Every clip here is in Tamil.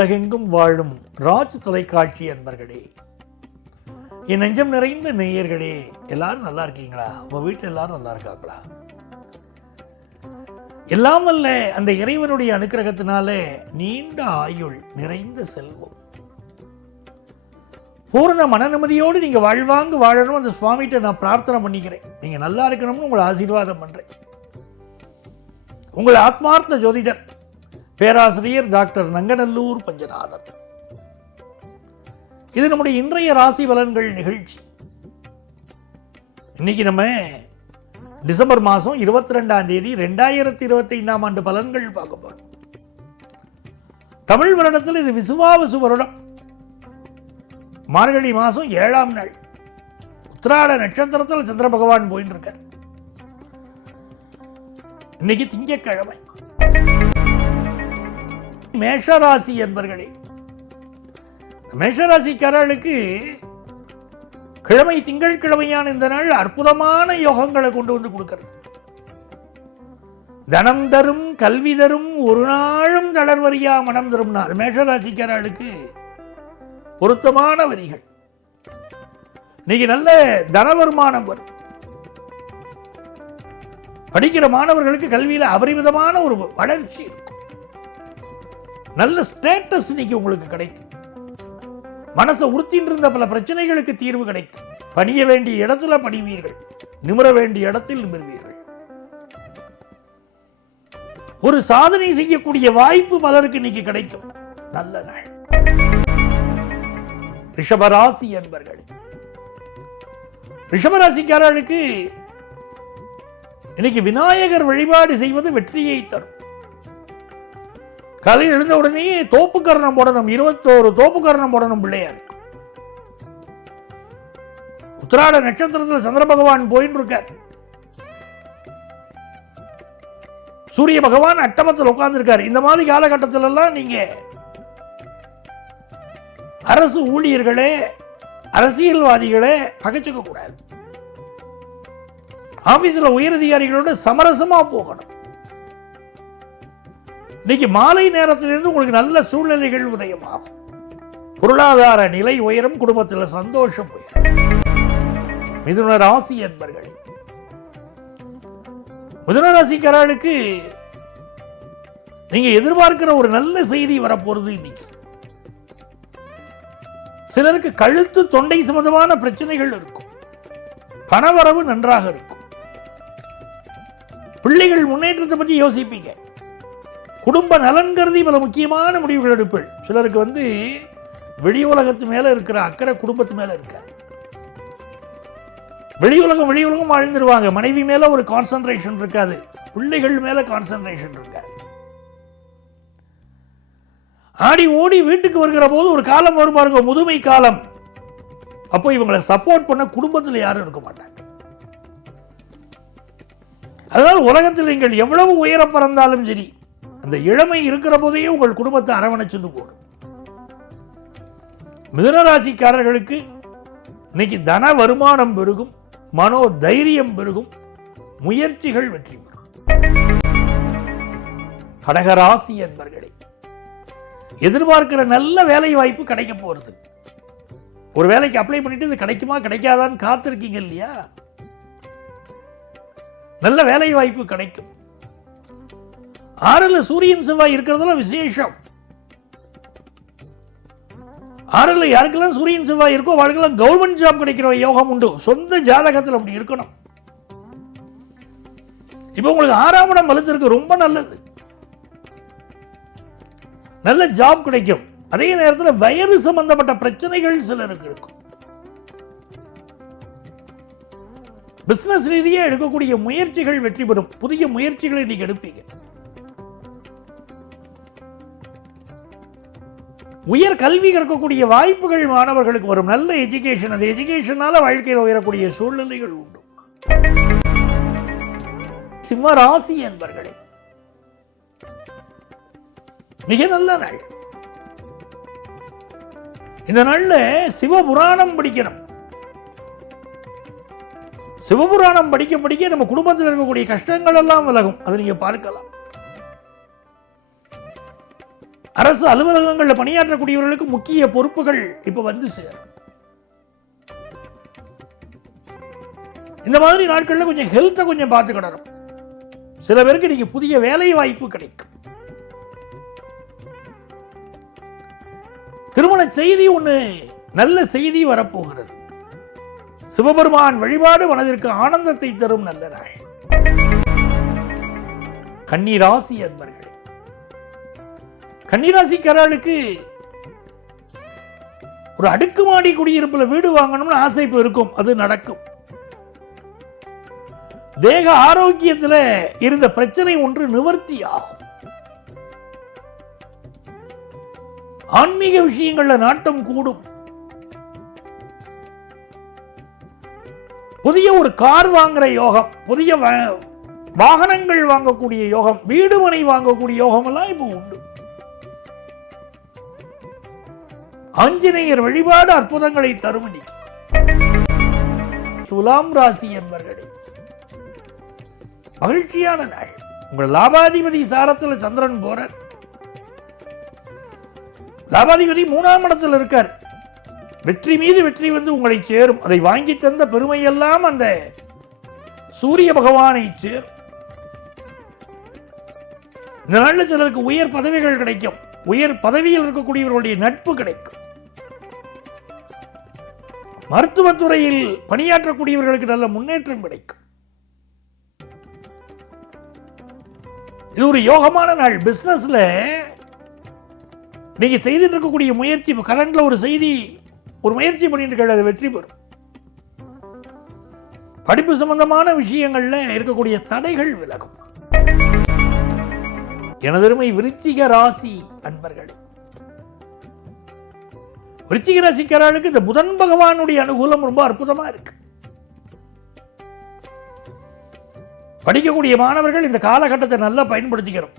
உலகெங்கும் வாழும் ராஜ் தொலைக்காட்சி அன்பர்களே, என் நெஞ்சம் நிறைந்த நேயர்களே, எல்லாரும் நல்லா இருக்கீங்களா? உங்க வீட்டில் எல்லாரும் நல்லா இருக்காங்களா? எல்லாம் வல்ல அந்த இறைவனுடைய அனுக்கிரகத்தினால நீண்ட ஆயுள், நிறைந்த செல்வம், பூர்ண மன நிம்மதியோடு நீங்க வாழ்வாங்க வாழணும். அந்த சுவாமிகிட்ட நான் பிரார்த்தனை பண்ணிக்கிறேன். நீங்க நல்லா இருக்கணும்னு உங்களை ஆசீர்வாதம் பண்றேன். உங்கள் ஆத்மார்த்த ஜோதிடர் பேராசிரியர் டாக்டர் நங்கநல்லூர் பஞ்சநாதன். இது நம்முடைய இன்றைய ராசி பலன்கள் நிகழ்ச்சி. இன்னைக்கு நம்ம டிசம்பர் மாதம் 22ஆம் தேதி 2025ஆம் ஆண்டு பலன்கள் பார்க்க போறோம். தமிழ் வருடத்தில் இது விசுவாவசு வருடம். மார்கழி மாதம் 7ஆம் நாள். உத்திராட நட்சத்திரத்தில் சந்திர பகவான் போயிட்டு இருக்கார். இன்னைக்கு திங்கட்கிழமை. மேஷராசி என்பர்களே, மேஷராசிக்காரர்களுக்கு கிழமை திங்கட்கிழமையான இந்த நாள் அற்புதமான யோகங்களை கொண்டு வந்து கொடுக்கிறது. தனம் தரும், கல்வி தரும், ஒரு நாளும் தளர்வரியா மனம் தரும் நாள். மேஷராசிக்காரர்களுக்கு பொருத்தமான வரிகள். இன்னைக்கு நல்ல தன வருமானம் வரும். படிக்கிற மாணவர்களுக்கு கல்வியில் அபரிமிதமான ஒரு வளர்ச்சி இருக்கும். நல்ல ஸ்டேட்டஸ் இன்னைக்கு உங்களுக்கு கிடைக்கும். மனசை உறுத்தின்னு இருந்த பல பிரச்சனைகளுக்கு தீர்வு கிடைக்கும். பணிய வேண்டிய இடத்துல பணிவீர்கள், நிமிர வேண்டிய இடத்தில் நிமிர்வீர்கள். ஒரு சாதனை செய்யக்கூடிய வாய்ப்பு பலருக்கு இன்னைக்கு கிடைக்கும். நல்ல நாள். ரிஷபராசி என்பர்கள், ரிஷபராசிக்காரர்களுக்கு இன்னைக்கு விநாயகர் வழிபாடு செய்வது வெற்றியை தரும். காலையில் எழுந்த உடனே தோப்புக்கரணம் போடணும். 21 தோப்புக்கரணம் போடணும் பிள்ளையார். உத்திராட நட்சத்திரத்தில் சந்திர பகவான் போயிட்டு இருக்கார். சூரிய பகவான் அட்டமத்தில் உட்கார்ந்து இருக்கார். இந்த மாதிரி காலகட்டத்தில் எல்லாம் நீங்க அரசு ஊழியர்களே, அரசியல்வாதிகளே பகைச்சுக்க கூடாது. ஆபீஸ்ல உயரதிகாரிகளோட சமரசமா போகணும். இன்னைக்கு மாலை நேரத்திலிருந்து உங்களுக்கு நல்ல சூழ்நிலைகள் உதயமாகும். பொருளாதார நிலை உயரும், குடும்பத்தில் சந்தோஷம் உயரும். மிதுன ராசி என்பர்களே, மிதுன ராசிக்காரர்களுக்கு நீங்க எதிர்பார்க்கிற ஒரு நல்ல செய்தி வரப்போறது. இன்னைக்கு சிலருக்கு கழுத்து, தொண்டை சம்பந்தமான பிரச்சனைகள் இருக்கும். பணவரவு நன்றாக இருக்கும். பிள்ளைகள் முன்னேற்றத்தை பற்றி யோசிப்பீங்க. குடும்ப நலன் கருதி பல முக்கியமான முடிவுகள் எடுப்பீர்கள். சிலருக்கு வெளி உலகத்து மேல இருக்கிற அக்கறை குடும்பத்து மேல இருக்க. வெளி உலகம் வாழ்ந்துருவாங்க. மனைவி மேல ஒரு கான்சன்ட்ரேஷன் இருக்காது. பிள்ளைகள் மேல கான்சன்ட்ரேஷன் இருக்காது. ஆடி ஓடி வீட்டுக்கு வருகிற போது ஒரு காலம் வரும் பாருங்க, முதுமை காலம். அப்போ இவங்களை சப்போர்ட் பண்ண குடும்பத்தில் யாரும் இருக்க மாட்டாங்க. அதனால் உலகத்தில் நீங்கள் எவ்வளவு உயர பறந்தாலும் சரி, அந்த இளமை இருக்கிற போதே உங்கள் குடும்பத்தை அரவணைச்சது போடும். மிதுனராசிக்காரர்களுக்கு இன்னைக்கு தன வருமானம் பெருகும், மனோ தைரியம் பெருகும், முயற்சிகள் வெற்றி பெறும். கடகராசி என்பர்களே, எதிர்பார்க்கிற நல்ல வேலை வாய்ப்பு கிடைக்க போறது. ஒரு வேலைக்கு அப்ளை பண்ணிட்டு இது கிடைக்குமா கிடைக்காதான்னு காத்திருக்கீங்க இல்லையா? நல்ல வேலை வாய்ப்பு கிடைக்கும். 6ல் சூரியன் செவ்வாய் இருக்கிறதுல விசேஷம். 6ல் யாருக்கெல்லாம் சூரியன் செவ்வாய் இருக்கோ அவர்களுக்கெல்லாம் கவர்மெண்ட் ஜாப் கிடைக்கிற யோகம் உண்டு. சொந்த ஜாதகத்தில் அப்படி இருக்கணும். இப்போ உங்களுக்கு 6ஆம் இடம் வலுத்திருக்கு, ரொம்ப நல்லது. நல்ல ஜாப் கிடைக்கும். அதே நேரத்தில் வயது சம்பந்தப்பட்ட பிரச்சனைகள் சிலருக்கு இருக்கும். பிசினஸ் ரீதியாக எடுக்கக்கூடிய முயற்சிகள் வெற்றி பெறும். புதிய முயற்சிகளை நீங்க எடுப்பீங்க. உயர் கல்வி கற்கக்கூடிய வாய்ப்புகள் மாணவர்களுக்கு வரும். நல்ல எஜுகேஷன், அந்த எஜுகேஷனால வாழ்க்கையில் உயரக்கூடிய சூழ்நிலைகள் உண்டு. சிம்ம ராசி என்பர்களே, மிக நல்ல நாள். இந்த நாள்ல சிவபுராணம் படிக்கணும். சிவபுராணம் படிக்க படிக்க நம்ம குடும்பத்தில் இருக்கக்கூடிய கஷ்டங்கள் எல்லாம் விலகும். அதை நீங்க பார்க்கலாம். அரசு அலுவலகங்களில் பணியாற்றக்கூடியவர்களுக்கு முக்கிய பொறுப்புகள் இப்ப வந்து சேரும். இந்த மாதிரி நாட்கள்ல கொஞ்சம் ஹெல்த்தை கொஞ்சம் பார்த்துக்கிடணும். சில பேருக்கு நீங்க புதிய வேலை வாய்ப்பு கிடைக்கும். திருமண செய்தி ஒண்ணு நல்ல செய்தி வரப்போகிறது. சிவபெருமான் வழிபாடு மனதிற்கு ஆனந்தத்தை தரும் நல்ல நாள். கன்னிராசி அன்பர்களே, கன்னிராசிக்காரர்களுக்கு ஒரு அடுக்குமாடி குடியிருப்புல வீடு வாங்கணும்னு ஆசை இருக்கும். அது நடக்கும். தேக ஆரோக்கியத்தில் இருந்த பிரச்சனை ஒன்று நிவர்த்தி ஆகும். ஆன்மீக விஷயங்கள்ல நாட்டம் கூடும். புதிய ஒரு கார் வாங்குற யோகம், புதிய வாகனங்கள் வாங்கக்கூடிய யோகம், வீடு மனை வாங்கக்கூடிய யோகம் எல்லாம் இப்ப உண்டு. ஆஞ்சநேயர் வழிபாடு அற்புதங்களை தரும். துலாம் ராசி என்பர்களே, மகிழ்ச்சியான நாள். உங்கள் லாபாதிபதி சாரத்தில் சந்திரன் போறார். லாபாதிபதி 3ஆம் இடத்தில் இருக்கார். வெற்றி மீது வெற்றி வந்து உங்களை சேரும். அதை வாங்கி தந்த பெருமையெல்லாம் அந்த சூரிய பகவானை சேரும். இந்த நாளில் சிலருக்கு உயர் பதவிகள் கிடைக்கும். உயர் பதவியில் இருக்கக்கூடியவர்களுடைய நட்பு கிடைக்கும். மருத்துவத்துறையில் பணியாற்றக்கூடியவர்களுக்கு நல்ல முன்னேற்றம் கிடைக்கும். இது ஒரு யோகமான நாள். பிசினஸ்ல நீங்க செய்துட்டு இருக்கக்கூடிய முயற்சி, கரண்ட்ல ஒரு செய்தி, ஒரு முயற்சி பண்ணிட்டு இருக்க, அது வெற்றி பெறும். படிப்பு சம்பந்தமான விஷயங்கள்ல இருக்கக்கூடிய தடைகள் விலகும். எனதருமை விருச்சிக ராசி அன்பர்கள், விருச்சிக ராசிக்காரர்களுக்கு இந்த புதன் பகவானுடைய அனுகூலம் ரொம்ப அற்புதமா இருக்கு. படிக்கக்கூடிய மாணவர்கள் இந்த காலகட்டத்தை நல்லா பயன்படுத்திக்கிறோம்.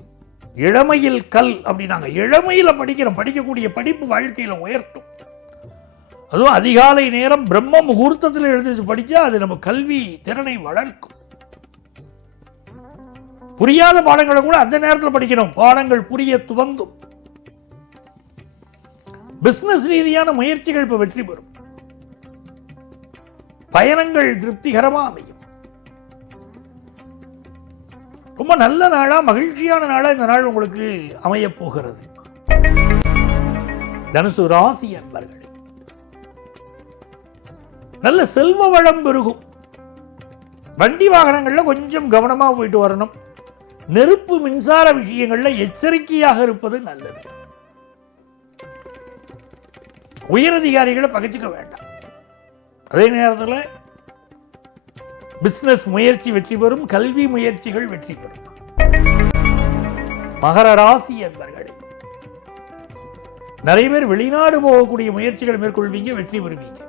இளமையில் கல் அப்படின்னாங்க. இளமையில படிக்கிறோம். படிக்கக்கூடிய படிப்பு வாழ்க்கையில உயர்த்தும். அதுவும் அதிகாலை நேரம் பிரம்ம முகூர்த்தத்தில் எழுந்திரிச்சு படிச்சா அது நம்ம கல்வி திறனை வளர்க்கும். புரியாத பாடங்களை கூட அந்த நேரத்தில் படிக்கணும். பாடங்கள் புரிய துவங்கும். பிசினஸ் ரீதியான முயற்சிகள் இப்ப வெற்றி பெறும். பயணங்கள் திருப்திகரமா அமையும். ரொம்ப நல்ல நாளா, மகிழ்ச்சியான நாளா இந்த நாள் உங்களுக்கு அமைய போகிறது. தனுசு ராசி அன்பர்களே, நல்ல செல்வ வளம் பெருகும். வண்டி வாகனங்கள்ல கொஞ்சம் கவனமா போயிட்டு வரணும். நெருப்பு மின்சார விஷயங்கள்ல எச்சரிக்கையாக இருப்பது நல்லது. உயரதிகாரிகளை பகைச்சுக்க வேண்டாம். அதே நேரத்தில் பிசினஸ் முயற்சி வெற்றி பெறும். கல்வி முயற்சிகள் வெற்றி பெறும். மகர ராசி என்பர்களே, நிறைய பேர் வெளிநாடு போகக்கூடிய முயற்சிகள் மேற்கொள்வீங்க, வெற்றி பெறுவீங்க.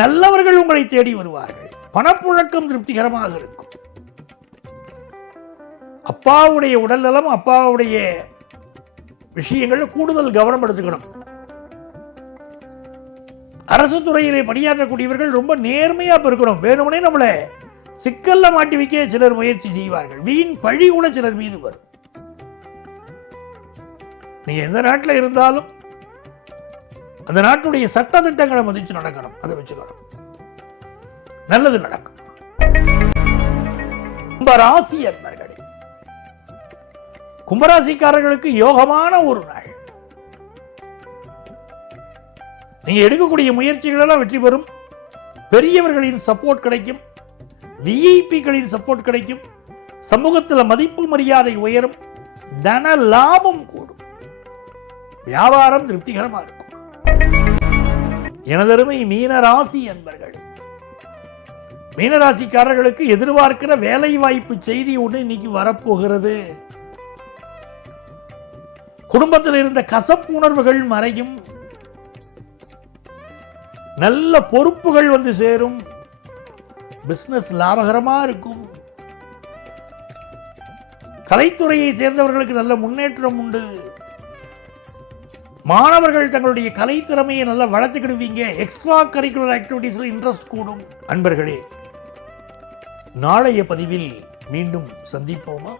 நல்லவர்கள் உங்களை தேடி வருவார்கள். பணப்புழக்கம் திருப்திகரமாக இருக்கும். அப்பாவுடைய உடல்நலம், அப்பாவுடைய விஷயங்கள் கூடுதல் கவனம் எடுத்துக்கணும். அரசு துறையிலே பணியாற்றக்கூடியவர்கள் ரொம்ப நேர்மையா இருக்கணும். வேணும்னே நம்மளை சிக்கல்ல மாட்டி வைக்க சிலர் முயற்சி செய்வார்கள். வீண் பழி கூட சிலர் மீது வரும். நீங்க எந்த நாட்டில் இருந்தாலும் அந்த நாட்டுடைய சட்ட திட்டங்களை மதிச்சு நடக்கணும். அதை வச்சுக்கணும். நல்லது நடக்கும். கும்பராசி என்பர்களே, கும்பராசிக்காரர்களுக்கு யோகமான ஒரு நாள். நீங்க எடுக்கக்கூடிய முயற்சிகள் எல்லாம் வெற்றி பெறும். பெரியவர்களின் சப்போர்ட் கிடைக்கும். விஐபிகளின் சப்போர்ட் கிடைக்கும். சமூகத்தில் மதிப்பு மரியாதை உயரும். தன லாபம் கூடும். வியாபாரம் திருப்திகரமா இருக்கும். எனதருமை மீனராசி என்பர்கள், மீனராசிக்காரர்களுக்கு எதிர்பார்க்கிற வேலை வாய்ப்பு செய்தி ஒன்று இன்னைக்கு வரப்போகிறது. குடும்பத்தில் இருந்த கசப்பு உணர்வுகள் மறையும். நல்ல பொறுப்புகள் வந்து சேரும். பிசினஸ் லாபகரமா இருக்கும். கலைத்துறையை சேர்ந்தவர்களுக்கு நல்ல முன்னேற்றம் உண்டு. மாணவர்கள் தங்களுடைய கலை திறமையை நல்லா வளர்த்துக்கிடுவீங்க. எக்ஸ்ட்ரா கரிக்குலர் ஆக்டிவிட்டீஸ்ல இன்ட்ரெஸ்ட் கூடும். அன்பர்களே, நாளைய பதிவில் மீண்டும் சந்திப்போமா?